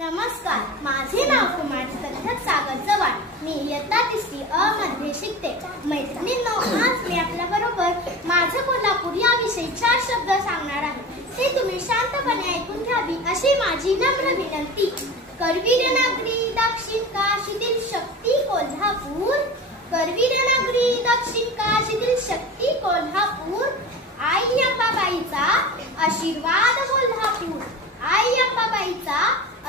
नमस्कार, माझे नाव कुमारी कथक सागर चव्हाण. मी इयत्ता 3री अ मध्ये शिकते. मैत्रिणींनो, आज मी आपल्या बरोबर माझं कोल्हापूर याविषयी 4 शब्द सांगणार आहे. ते तुम्ही शांतपणे ऐकून घ्यावी अशी माझी नम्र विनंती. करवीर नगरी दक्षिण काशीतील शक्ती कोल्हापूर. करवीर नगरी दक्षिण काशीतील शक्ती कोल्हापूर. आई अंबाबाईचा आशीर्वाद कोल्हापूर. आई अंबाबाईचा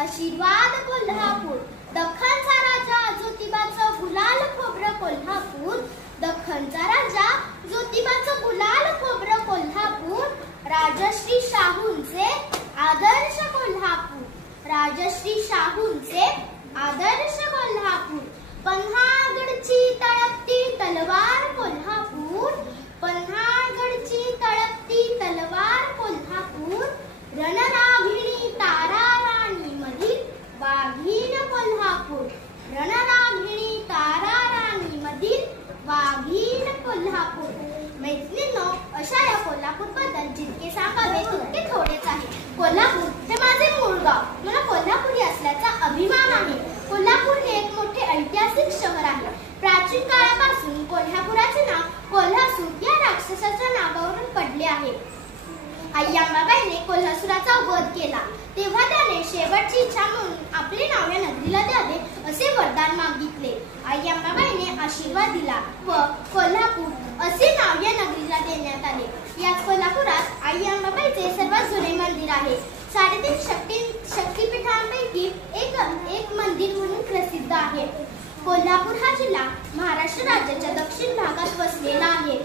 आशीर्वाद कोल्हापूर. दख्खनचा राजा ज्योतिबाचं गुलाल खोबरं कोल्हापूर. दख्खनचा राजा ज्योतिबाचं गुलाल खोबरं कोल्हापूर. राजश्री शाहूंचे आदर्श कोल्हापूर. राजश्री शाहूंचे आदर्श कोल्हापूर. पन्हाळगडची तळपती तलवार कोल्हापूर. पन्हाळगडची तळपती तलवार कोल्हापूर. रणरागिणी तारा राणी मधील वाघीण कोल्हापूर. रणरागिणी तारा राणी मधील वाघीण कोल्हापूर. मैत्रिणींनो, अशा या कोल्हापूर बद्दल जितके सांगावे तितके थोडेच आहे. कोल्हापूर हे माझे मूळ गाव. मला कोल्हापुरी असल्याचा अभिमान आहे. कोल्हापूर हे एक मोठे ऐतिहासिक शहर आहे. प्राचीन काळापासून कोल्हापुराचे नाव कोल्हासूर या राक्षसाच्या नावावरून पडले आहे. आई अंबाबाईने कोल्हासुराचा वध केला तेव्हा त्याने शेवटची इच्छा म्हणून आपले नाव या नगरीला द्यावे असे वरदान मागितले. आई अंबाबाईने आशीर्वाद दिला व कोल्हापूर असे नाव या नगरीला देण्यात आले. याच कोल्हापुरात आई अंबाबाईचे सर्वात जुने मंदिर आहे. 3.5 शक्तिपीठांपैकी एक मंदिर म्हणून प्रसिद्ध आहे. कोल्हापूर हा जिल्हा महाराष्ट्र राज्याच्या दक्षिण भागात वसलेला आहे.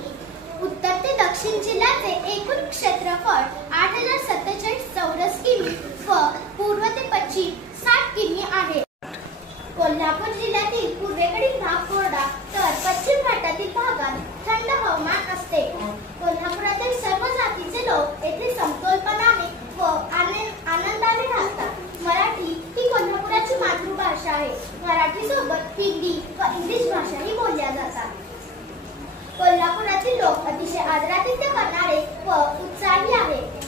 उत्तर ते दक्षिण जिल्ह्याचे एकूण क्षेत्रफळ 8047 चौरस किमी व पूर्व ते पश्चिम 60 किमी आहे. कोल्हापूर जिल्ह्यातील पूर्वेकडील भाग कोरडा तर पश्चिम घाटातील भागात थंड हवामान असते. कोल्हापुरातील सर्व जातीचे लोक येथे समतोलपणाने व आनंदाने राहतात. मराठी ही कोल्हापुराची मातृभाषा आहे. मराठी सोबत हिंदी व इंग्लिश भाषाही बोलल्या जातात. कोल्हापुरातील लोक अतिशय आदरातिथ्य करणारे व उत्साही आहेत.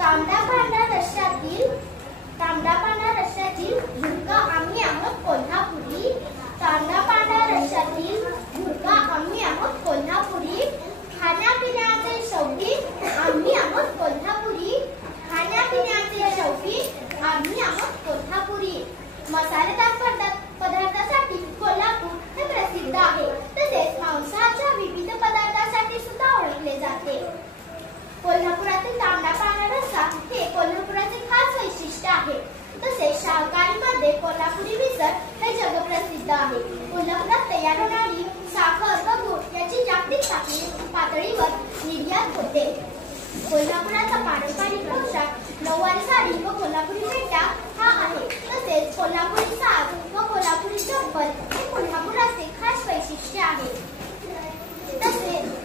तांबडा पांढरा रश्श्यातील झुणका आम्ही आहोत कोल्हापुरी. तांबडा पांढरा रश्श्यातील झुणका आम्ही आहोत कोल्हापुरी. खाण्यापिण्याचे शौकीन आम्ही आहोत कोल्हापुरी. खाण्यापिण्याचे शौकीन आम्ही आहोत कोल्हापुरी. मसालेदार पदार्थासाठी कोल्हापूर हे प्रसिद्ध आहे. तसेच मांसाच्या विविध पदार्थांसाठी सुद्धा ओळखले जाते. कोल्हापुरातील तांबडा पांढरा रस्सा हे कोल्हापुराचे खास वैशिष्ट्य आहे. तसेच शाकाहारीमध्ये कोल्हापुरी मिसळ हे जगप्रसिद्ध आहे. कोल्हापुरात तयार होणारी साखर व गूळ याची जागतिक पातळीवर निर्यात होते. कोल्हापुराचा पारंपरिक पोशाख नऊवारी साडी व कोल्हापुरी पेट्या हा आहे. तसेच कोल्हापुरी साज व कोल्हापुरी चप्पल हे कोल्हापुराचे खास वैशिष्ट्य आहे.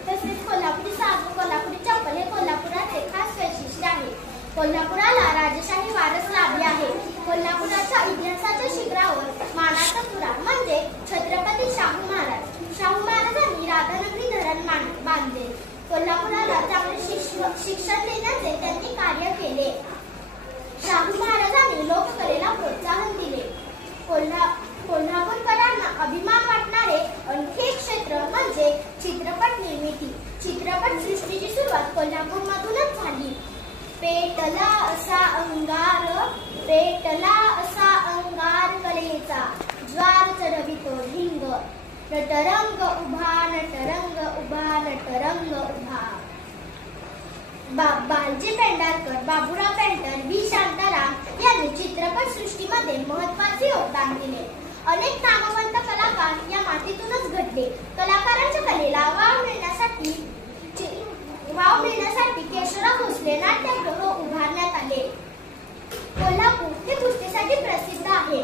तसेच कोल्हापुरी साज व कोल्हापुरी चप्पल हे कोल्हापुराचे खास वैशिष्ट्य आहे. कोल्हापुराला राजशाही वारस लाभले आहे. कोल्हापुराच्या इतिहासाच्या शिखरावर मानाचा पुराण म्हणजे छत्रपती शाहू महाराज. शाहू महाराजांनी राधानगरी धरण बांधले. कोल्हापुराला चांगले शिक्षण देण्याचे त्यांनी कार्य केले. शाहू महाराजांनी लोककलेला प्रोत्साहन दिले. कोल्हापूरकरांना अभिमान वाटणारे आणखी एक क्षेत्र म्हणजे चित्रपट निर्मिती. चित्रपट सृष्टीची सुरुवात कोल्हापूरमधूनच झाली. पेटला असा अंगार कलेचा ज्वार चढवितो ढिंग. नटरंग उभा. बालजी पेंढारकर, बाबूराव पेंटर, व्ही शांताराम यांनी चित्रपट सृष्टीमध्ये महत्त्वाचे योगदान दिले. अनेक नामवंत कलाकार या मातीतूनच घडले. कलाकारांच्या कलेला वाव मिळण्यासाठी केशवराव भोसले नाट्यगृह उभारण्यात आले. कोल्हापूर हे कुस्तीसाठी प्रसिद्ध आहे.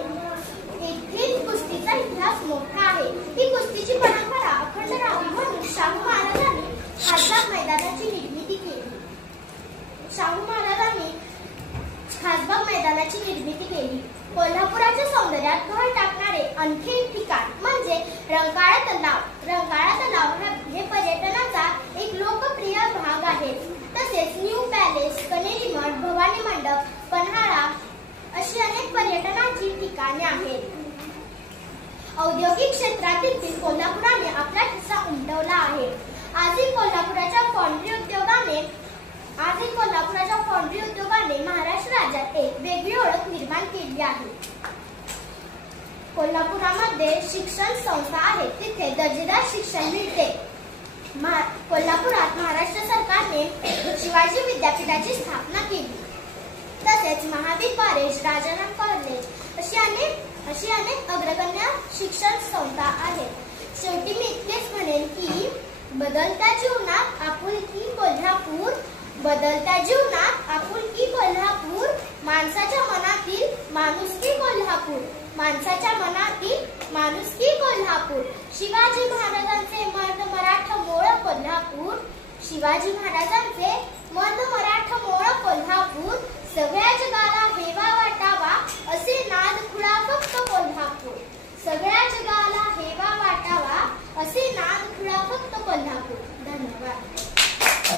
येथील कुस्तीचा इतिहास मोठा आहे. ही कुस्तीची परंपरा अखंड राहावी म्हणून शाहू महाराजांनी खासबाग मैदानाची निर्मिती केली. कोल्हापुराच्या सौंदर्यात भर टाकणारे आणखी एक ठिकाण म्हणजे रंकाळा तलाव. रंकाळा तलाव हे पर्यटनाचा एक लोकप्रिय भाग आहे. तसेच न्यू पॅलेस, कनेरी मठ, भवानी मंडप, पन्हाळा अशी अनेक औद्योगिक क्षेत्रात देखील कोल्हापुराने आपला ठसा उमटवला आहे. आजही कोल्हापुराच्या फॉन्ड्री उद्योगाने महाराष्ट्र राज्यात एक वेगळी ओळख निर्माण केली आहे. कोल्हापुरामध्ये शिक्षण संस्था आहेत, तिथे दर्जेदार शिक्षण मिळते. कोल्हापुरात महाराष्ट्र सरकारने शिवाजी विद्यापीठाची स्थापना केली. तसेच महावीर कॉलेज, राजाराम कॉलेज अशी अनेक अग्रगण्य शिक्षण संस्था आहेत. शेवटी मी इतकेच म्हणेन की बदलत्या जीवनात आपुलकी कोल्हापूर, माणसाच्या मनातील माणुसकी कोल्हापूर, शिवाजी महाराजांचे मर्द मराठा मोळ कोल्हापूर, सगळ्या जगाला हेवा वाटावा असे नाद खुळा फक्त कोल्हापूर. धन्यवाद.